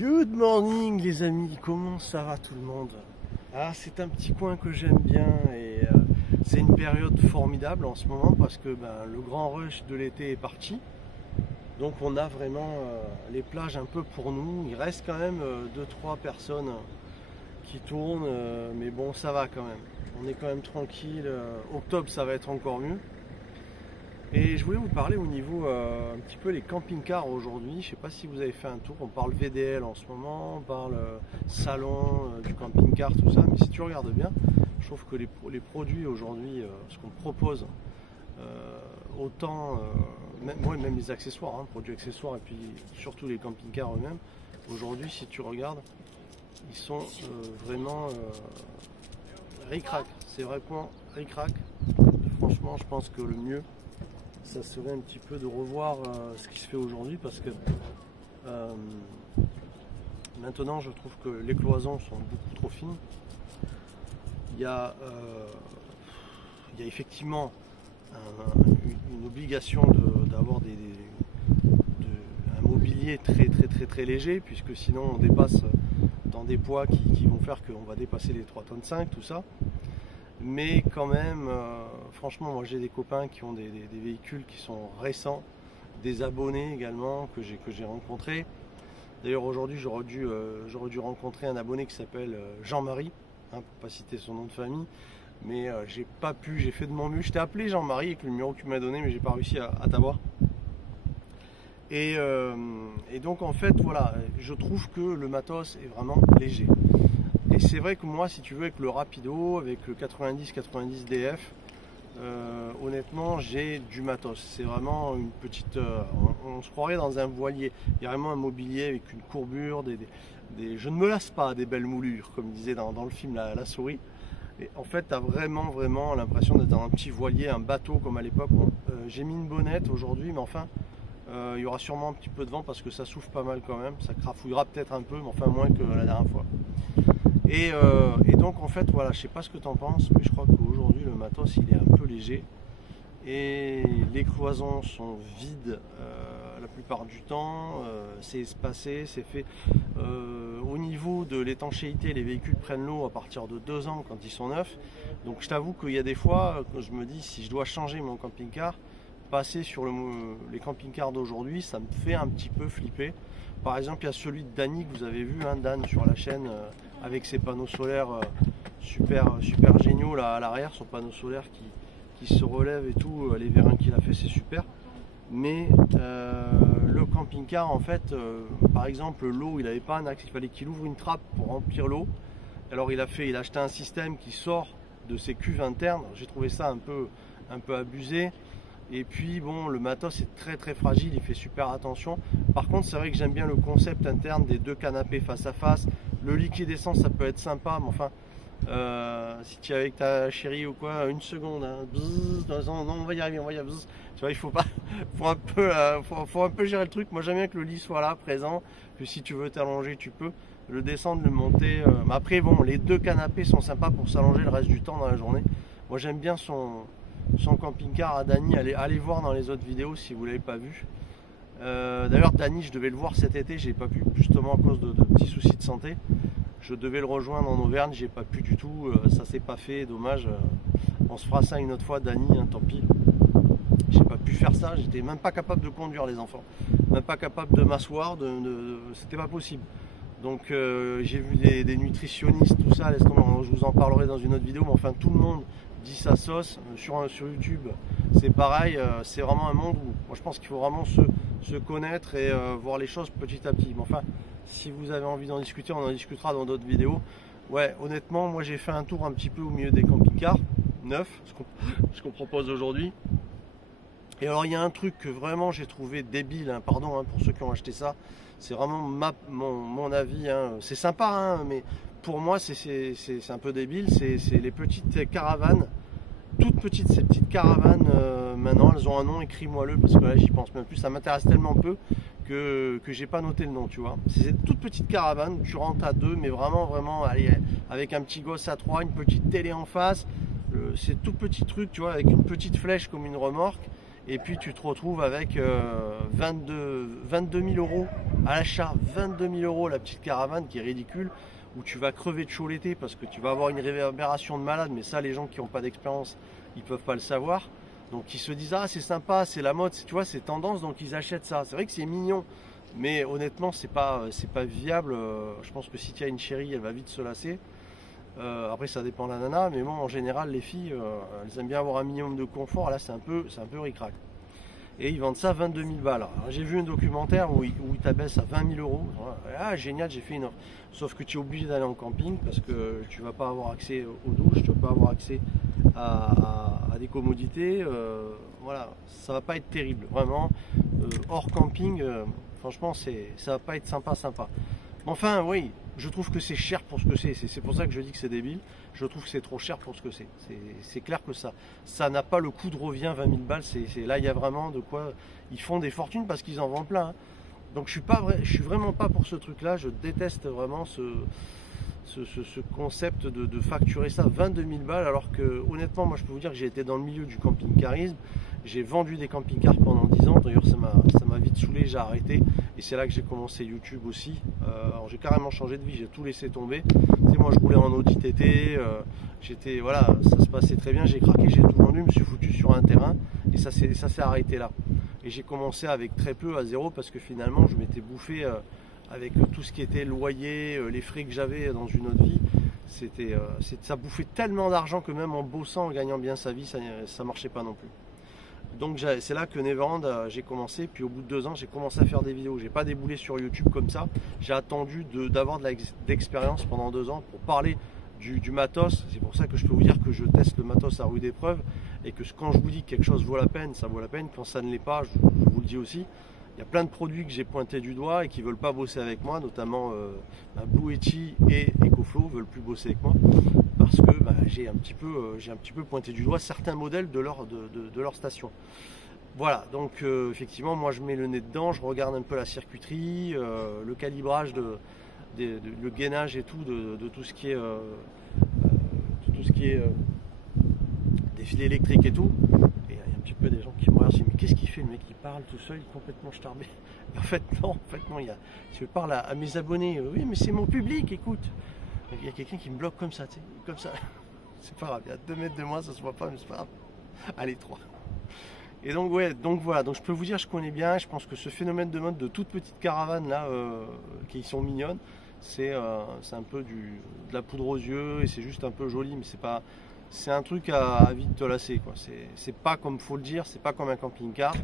Good morning les amis, comment ça va tout le monde? Ah, c'est un petit coin que j'aime bien et c'est une période formidable en ce moment parce que le grand rush de l'été est parti. Donc on a vraiment les plages un peu pour nous. Il reste quand même 2-3 personnes qui tournent, mais bon, ça va quand même. On est quand même tranquille. Octobre, ça va être encore mieux. Et je voulais vous parler au niveau un petit peu les camping-cars aujourd'hui. Je ne sais pas si vous avez fait un tour. On parle VDL en ce moment, on parle salon du camping-car, tout ça. Mais si tu regardes bien, je trouve que les produits aujourd'hui, ce qu'on propose, autant, même les accessoires, produits accessoires, et puis surtout les camping-cars eux-mêmes, aujourd'hui, si tu regardes, ils sont vraiment ric-rac. C'est vraiment ric-rac. Franchement, je pense que le mieux, ça serait un petit peu de revoir ce qui se fait aujourd'hui parce que maintenant je trouve que les cloisons sont beaucoup trop fines. Il y a effectivement une obligation d'avoir un mobilier très léger, puisque sinon on dépasse dans des poids qui vont faire qu'on va dépasser les 3,5 tonnes, tout ça. Mais quand même, franchement, moi j'ai des copains qui ont des véhicules qui sont récents, des abonnés également que j'ai rencontrés. D'ailleurs aujourd'hui j'aurais dû rencontrer un abonné qui s'appelle Jean-Marie, pour pas citer son nom de famille, mais j'ai pas pu, j'ai fait de mon mieux. Je t'ai appelé Jean-Marie avec le numéro que tu m'as donné, mais j'ai pas réussi à t'avoir. Et donc en fait voilà, je trouve que le matos est vraiment léger. Et c'est vrai que moi, si tu veux, avec le Rapido, avec le 90 DF, honnêtement, j'ai du matos. C'est vraiment une petite... on se croirait dans un voilier. Il y a vraiment un mobilier avec une courbure, je ne me lasse pas des belles moulures, comme disait dans le film la souris. Et en fait, tu as vraiment l'impression d'être dans un petit voilier, un bateau comme à l'époque. Bon, j'ai mis une bonnette aujourd'hui, mais enfin, il y aura sûrement un petit peu de vent parce que ça souffle pas mal quand même. Ça crafouillera peut-être un peu, mais enfin moins que la dernière fois. Et donc en fait voilà, je sais pas ce que tu en penses, mais je crois qu'aujourd'hui le matos il est un peu léger et les cloisons sont vides la plupart du temps, c'est espacé, c'est fait au niveau de l'étanchéité. Les véhicules prennent l'eau à partir de 2 ans quand ils sont neufs, donc je t'avoue qu'il y a des fois quand je me dis si je dois changer mon camping-car, passer sur les camping-cars d'aujourd'hui, ça me fait un petit peu flipper. Par exemple, il y a celui de Dany que vous avez vu, Dan sur la chaîne, avec ses panneaux solaires super géniaux là à l'arrière, son panneau solaire qui se relève et tout, les vérins qu'il a fait, c'est super. Mais le camping-car, en fait, par exemple, l'eau, il n'avait pas un axe, il fallait qu'il ouvre une trappe pour remplir l'eau. Alors il a acheté un système qui sort de ses cuves internes. J'ai trouvé ça un peu abusé. Et puis bon, le matos est très fragile, il fait super attention. Par contre, c'est vrai que j'aime bien le concept interne des 2 canapés face à face. Le liquide essence, ça peut être sympa, mais enfin, si tu es avec ta chérie ou quoi, une seconde, non, on va y arriver, bzzz. Tu vois, il faut pas, faut un peu gérer le truc. Moi, j'aime bien que le lit soit là, présent, que si tu veux t'allonger, tu peux le descendre, le monter. Mais après, bon, les 2 canapés sont sympas pour s'allonger le reste du temps dans la journée. Moi, j'aime bien son camping-car à Dany. Allez voir dans les autres vidéos si vous ne l'avez pas vu. D'ailleurs Dany, je devais le voir cet été, j'ai pas pu, justement à cause de petits soucis de santé. Je devais le rejoindre en Auvergne, j'ai pas pu du tout, ça s'est pas fait, dommage. On se fera ça une autre fois Dany, tant pis. J'ai pas pu faire ça, j'étais même pas capable de conduire les enfants, même pas capable de m'asseoir, c'était pas possible. Donc j'ai vu des nutritionnistes, tout ça, laisse tomber, je vous en parlerai dans une autre vidéo, mais enfin tout le monde dit sa sauce sur YouTube. C'est pareil, c'est vraiment un monde où moi je pense qu'il faut vraiment se connaître et voir les choses petit à petit. Mais enfin, si vous avez envie d'en discuter, on en discutera dans d'autres vidéos. Ouais, honnêtement, moi j'ai fait un tour un petit peu au milieu des camping-cars neufs, ce qu'on propose aujourd'hui. Et alors il y a un truc que vraiment j'ai trouvé débile, pardon pour ceux qui ont acheté ça, c'est vraiment mon avis, c'est sympa, mais pour moi c'est un peu débile, c'est les petites caravanes, toutes petites, ces petites caravanes, maintenant elles ont un nom, écris-moi-le, parce que là j'y pense même plus, ça m'intéresse tellement peu que j'ai pas noté le nom, tu vois. C'est cette toute petite caravane, tu rentres à 2, mais vraiment, allez, avec un petit gosse à 3, une petite télé en face, c'est tout petit truc, tu vois, avec une petite flèche comme une remorque. et puis tu te retrouves avec 22 000 euros à l'achat, 22 000 euros la petite caravane qui est ridicule, où tu vas crever de chaud l'été parce que tu vas avoir une réverbération de malade, mais ça les gens qui n'ont pas d'expérience, ils peuvent pas le savoir. Donc ils se disent ah c'est sympa, c'est la mode, tu vois, c'est tendance, donc ils achètent ça. C'est vrai que c'est mignon, mais honnêtement c'est pas viable. Je pense que si tu as une chérie, elle va vite se lasser. Après ça dépend de la nana, mais bon en général les filles elles aiment bien avoir un minimum de confort. Là c'est un peu ric-rac. Et ils vendent ça 22 000 balles. J'ai vu un documentaire où ils t'abaissent à 20 000 euros. Ah génial, j'ai fait une offre. Sauf que tu es obligé d'aller en camping parce que tu vas pas avoir accès aux douches, tu vas pas avoir accès à des commodités. Voilà, ça va pas être terrible. Vraiment, hors camping, franchement ça va pas être sympa. Enfin oui, je trouve que c'est cher pour ce que c'est. C'est pour ça que je dis que c'est débile. Je trouve que c'est trop cher pour ce que c'est. C'est clair que ça n'a pas le coût de revient 20 000 balles. Là, il y a vraiment de quoi. Ils font des fortunes parce qu'ils en vendent plein. Hein. Donc je suis vraiment pas pour ce truc-là. Je déteste vraiment ce concept de facturer ça 22 000 balles. Alors que honnêtement, moi, je peux vous dire que j'ai été dans le milieu du camping-carisme. J'ai vendu des camping-cars pendant 10 ans. D'ailleurs, ça m'a vite saoulé. J'ai arrêté. Et c'est là que j'ai commencé YouTube aussi. Alors j'ai carrément changé de vie. J'ai tout laissé tomber. Tu sais, moi, je roulais en Audi TT. Voilà, ça se passait très bien. J'ai craqué, j'ai tout vendu. Je me suis foutu sur un terrain. Et ça s'est arrêté là. Et j'ai commencé avec très peu, à zéro, parce que finalement, je m'étais bouffé avec tout ce qui était loyer, les frais que j'avais dans une autre vie. Ça bouffait tellement d'argent que même en bossant, en gagnant bien sa vie, ça marchait pas non plus. Donc c'est là que Neverland j'ai commencé, puis au bout de 2 ans j'ai commencé à faire des vidéos. J'ai pas déboulé sur YouTube comme ça, j'ai attendu d'avoir de l'expérience pendant 2 ans pour parler du matos. C'est pour ça que je peux vous dire que je teste le matos à rude épreuve, et que quand je vous dis que quelque chose vaut la peine, ça vaut la peine. Quand ça ne l'est pas, je vous le dis aussi. Il y a plein de produits que j'ai pointés du doigt et qui ne veulent pas bosser avec moi, notamment Blue Yeti et EcoFlow ne veulent plus bosser avec moi parce que j'ai un petit peu pointé du doigt certains modèles de leur station. Voilà, donc effectivement, moi je mets le nez dedans, je regarde un peu la circuiterie, le calibrage, le gainage et tout, de tout ce qui est, des fils électriques et tout. Et il y a un petit peu des gens qui me regardent, mais qu'est-ce qu'il fait le mec, il parle tout seul, il est complètement starbé. En fait non, je parle à mes abonnés, oui mais c'est mon public, écoute. Il y a quelqu'un qui me bloque comme ça, tu sais, comme ça. C'est pas grave, il y a 2 mètres de moi, ça se voit pas, mais c'est pas grave. Allez, 3. Et donc ouais, voilà, donc je peux vous dire, je connais bien, je pense que ce phénomène de mode de toutes petites caravanes là, qui sont mignonnes, c'est un peu de la poudre aux yeux, et c'est juste un peu joli, mais c'est un truc à vite te lasser, quoi. C'est pas comme, faut le dire, c'est pas comme un camping-car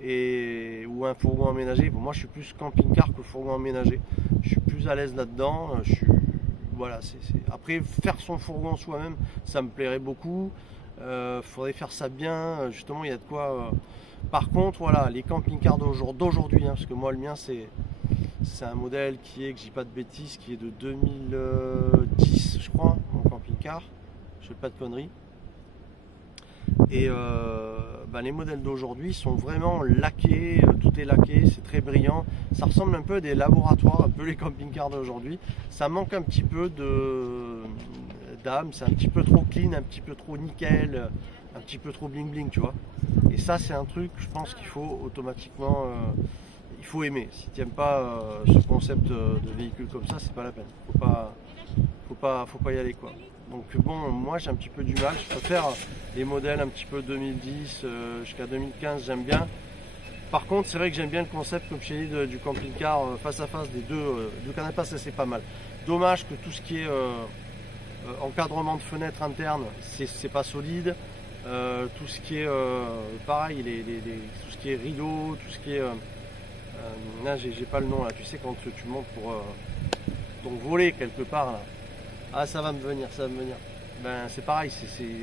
ou un fourgon aménagé. Bon, moi je suis plus camping-car que fourgon aménagé, je suis plus à l'aise là-dedans, voilà, Après, faire son fourgon soi-même, ça me plairait beaucoup. Faudrait faire ça bien, justement, il y a de quoi. Par contre, voilà, les camping-cars d'aujourd'hui, hein, parce que moi, le mien, c'est un modèle qui est, que je dis pas de bêtises, qui est de 2010, je crois, mon camping-car. Je fais pas de conneries. Et les modèles d'aujourd'hui sont vraiment laqués, tout est laqué, c'est très brillant. Ça ressemble un peu à des laboratoires, un peu les camping-cars d'aujourd'hui. Ça manque un petit peu d'âme, c'est un petit peu trop clean, un petit peu trop nickel, un petit peu trop bling bling, tu vois. Et ça, c'est un truc, je pense qu'il faut automatiquement, il faut aimer. Si tu n'aimes pas ce concept de véhicule comme ça, c'est pas la peine. Faut pas y aller, quoi. Donc bon, moi j'ai un petit peu du mal, je préfère les modèles un petit peu 2010 jusqu'à 2015, j'aime bien. Par contre, c'est vrai que j'aime bien le concept, comme je t'ai dit, du camping-car face à face des deux canapés, ça c'est pas mal. Dommage que tout ce qui est encadrement de fenêtres internes, c'est pas solide. Tout ce qui est pareil, tout ce qui est rideau, tout ce qui est là j'ai pas le nom là, tu sais quand tu montes pour ton volet quelque part là. Ah, ça va me venir. Ben c'est pareil,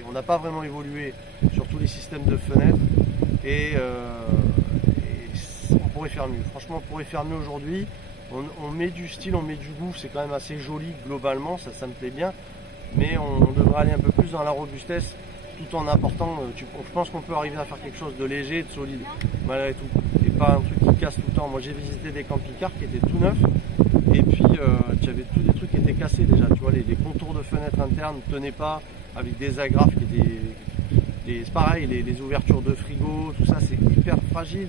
on n'a pas vraiment évolué sur tous les systèmes de fenêtres et on pourrait faire mieux. Franchement, on pourrait faire mieux aujourd'hui. On met du style, on met du goût, c'est quand même assez joli globalement, ça me plaît bien. Mais on devrait aller un peu plus dans la robustesse tout en apportant. Je pense qu'on peut arriver à faire quelque chose de léger, de solide, malgré tout. Et pas un truc qui casse tout le temps. Moi j'ai visité des camping-cars qui étaient tout neufs. Et puis tu avais tous des trucs qui étaient cassés déjà, tu vois, les contours de fenêtres internes ne tenaient pas, avec des agrafes C'est pareil, les ouvertures de frigo, tout ça, c'est hyper fragile,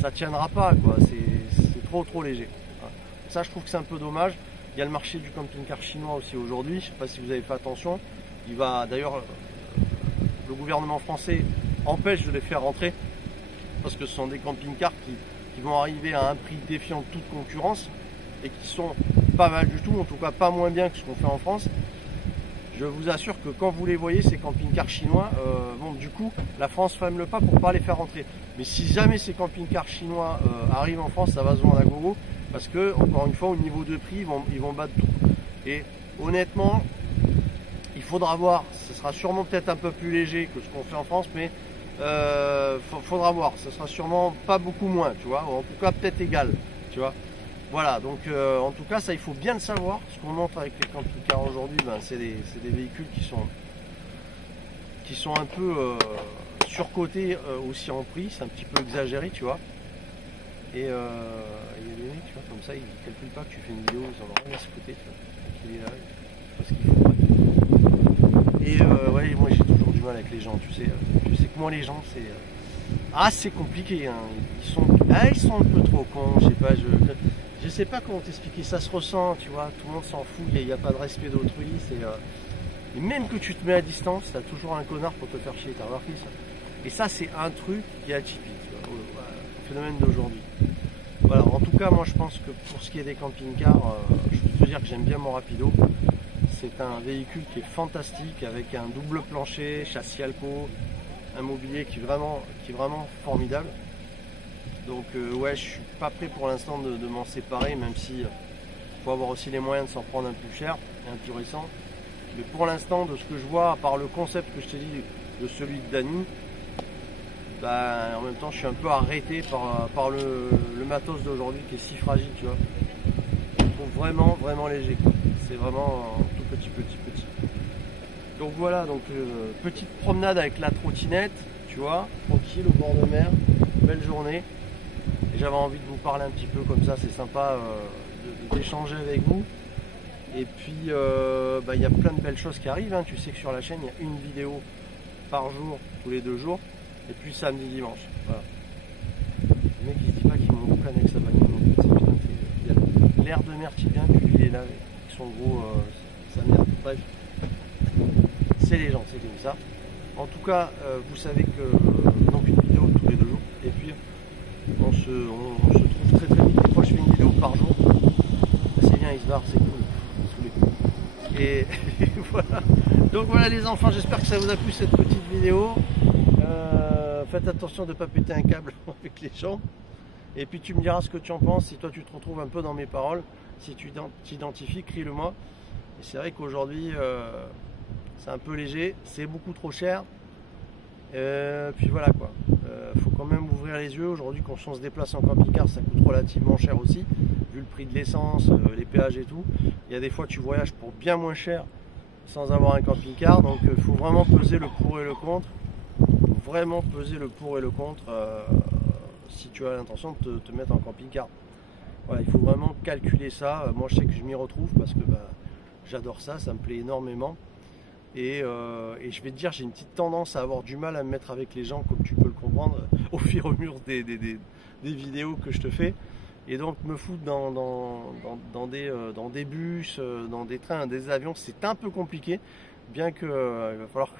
ça tiendra pas, quoi. C'est trop léger. Voilà. Ça, je trouve que c'est un peu dommage. Il y a le marché du camping-car chinois aussi aujourd'hui. Je ne sais pas si vous avez fait attention. Il va d'ailleurs, le gouvernement français empêche de les faire rentrer parce que ce sont des camping-cars qui vont arriver à un prix défiant de toute concurrence et qui sont pas mal du tout, en tout cas pas moins bien que ce qu'on fait en France. Je vous assure que quand vous les voyez, ces camping-cars chinois, bon, du coup, la France ferme le pas pour ne pas les faire rentrer. Mais si jamais ces camping-cars chinois arrivent en France, ça va se vendre à gogo. Parce que, encore une fois, au niveau de prix, ils vont battre tout. Et honnêtement, il faudra voir. Ce sera sûrement peut-être un peu plus léger que ce qu'on fait en France, mais faudra voir. Ce sera sûrement pas beaucoup moins, tu vois. En tout cas, peut-être égal, tu vois. Voilà, donc en tout cas, ça, il faut bien le savoir. Ce qu'on montre avec les camping-cars aujourd'hui, ben, c'est des véhicules qui sont un peu surcotés aussi en prix. C'est un petit peu exagéré, tu vois. Et il y a des mecs, tu vois, comme ça, ils ne calculent pas que tu fais une vidéo, ils en ont rien à se foutre, tu vois. Donc il est là, parce qu'il faut pas. Et ouais, moi j'ai toujours du mal avec les gens, tu sais que moi les gens, c'est compliqué, hein. Ils sont un peu trop cons, je sais pas, je sais pas comment t'expliquer, ça se ressent, tu vois, tout le monde s'en fout, il n'y a pas de respect d'autrui, et même que tu te mets à distance, t'as toujours un connard pour te faire chier, t'as remarqué ça. Et ça, c'est un truc qui est atypique, tu vois, au phénomène d'aujourd'hui. Voilà, en tout cas, moi je pense que pour ce qui est des camping-cars, je peux te dire que j'aime bien mon Rapido. C'est un véhicule qui est fantastique, avec un double plancher, châssis Alco, un mobilier qui est vraiment formidable. Donc ouais, je suis pas prêt pour l'instant de m'en séparer, même si faut avoir aussi les moyens de s'en prendre un plus cher et un plus récent. Mais pour l'instant, de ce que je vois, à part le concept que je t'ai dit de celui de Dany, bah, en même temps je suis un peu arrêté par le matos d'aujourd'hui qui est si fragile, tu vois. Je trouve vraiment léger. C'est vraiment tout petit. Donc voilà, donc petite promenade avec la trottinette, tu vois, tranquille au bord de mer, belle journée. Et j'avais envie de vous parler un petit peu comme ça, c'est sympa d'échanger avec vous. Et puis bah, y a plein de belles choses qui arrivent, hein. Tu sais que sur la chaîne il y a une vidéo par jour, tous les 2 jours. Et puis samedi, dimanche. Voilà. Le mec il se dit pas qu'il m'en plein avec sa bagnole. Il y a l'air de mer qui vient, puis il est là avec son gros sa merde. Bref. C'est les gens, c'est comme ça. En tout cas, vous savez que donc une vidéo tous les 2 jours. Et puis on se trouve très vite. Des fois je fais une vidéo par jour. C'est bien, il se barre, c'est cool. Et voilà. Donc voilà les enfants, j'espère que ça vous a plu cette petite vidéo. Faites attention de ne pas péter un câble avec les gens. Et puis tu me diras ce que tu en penses, si toi tu te retrouves un peu dans mes paroles, si tu t'identifies, crie-le moi. Et c'est vrai qu'aujourd'hui c'est un peu léger, c'est beaucoup trop cher. Puis voilà quoi. Faut quand même ouvrir les yeux. Aujourd'hui quand on se déplace en camping-car, ça coûte relativement cher aussi, vu le prix de l'essence, les péages et tout. Il y a des fois tu voyages pour bien moins cher sans avoir un camping-car, donc il faut vraiment peser le pour et le contre. Vraiment peser le pour et le contre si tu as l'intention de te mettre en camping-car. Voilà, il faut vraiment calculer ça. Moi je sais que je m'y retrouve parce que bah, j'adore ça, ça me plaît énormément. Et je vais te dire, j'ai une petite tendance à avoir du mal à me mettre avec les gens, comme tu peux le comprendre, au fur et à mesure des vidéos que je te fais. Et donc me foutre dans des bus, dans des trains, des avions, c'est un peu compliqué, bien que il va falloir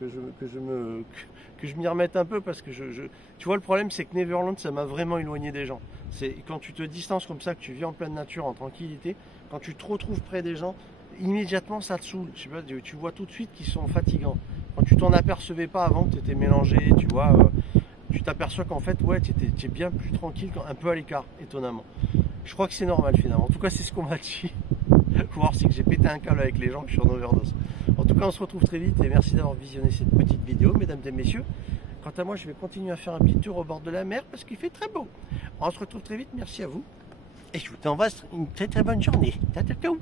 que je m'y remette un peu, parce que tu vois, le problème c'est que Neverland, ça m'a vraiment éloigné des gens. C'est quand tu te distances comme ça, que tu vis en pleine nature, en tranquillité, quand tu te retrouves près des gens, immédiatement ça te saoule. Je sais pas, tu vois tout de suite qu'ils sont fatigants. Quand tu t'en apercevais pas avant, que tu étais mélangé, tu vois, tu t'aperçois qu'en fait, ouais, tu es bien plus tranquille, un peu à l'écart, étonnamment. Je crois que c'est normal finalement. En tout cas, c'est ce qu'on m'a dit. Faut voir si que j'ai pété un câble avec les gens, que je suis en overdose. En tout cas, on se retrouve très vite et merci d'avoir visionné cette petite vidéo, mesdames et messieurs. Quant à moi, je vais continuer à faire un petit tour au bord de la mer parce qu'il fait très beau. On se retrouve très vite, merci à vous. Et je vous embrasse, une très bonne journée. Ciao.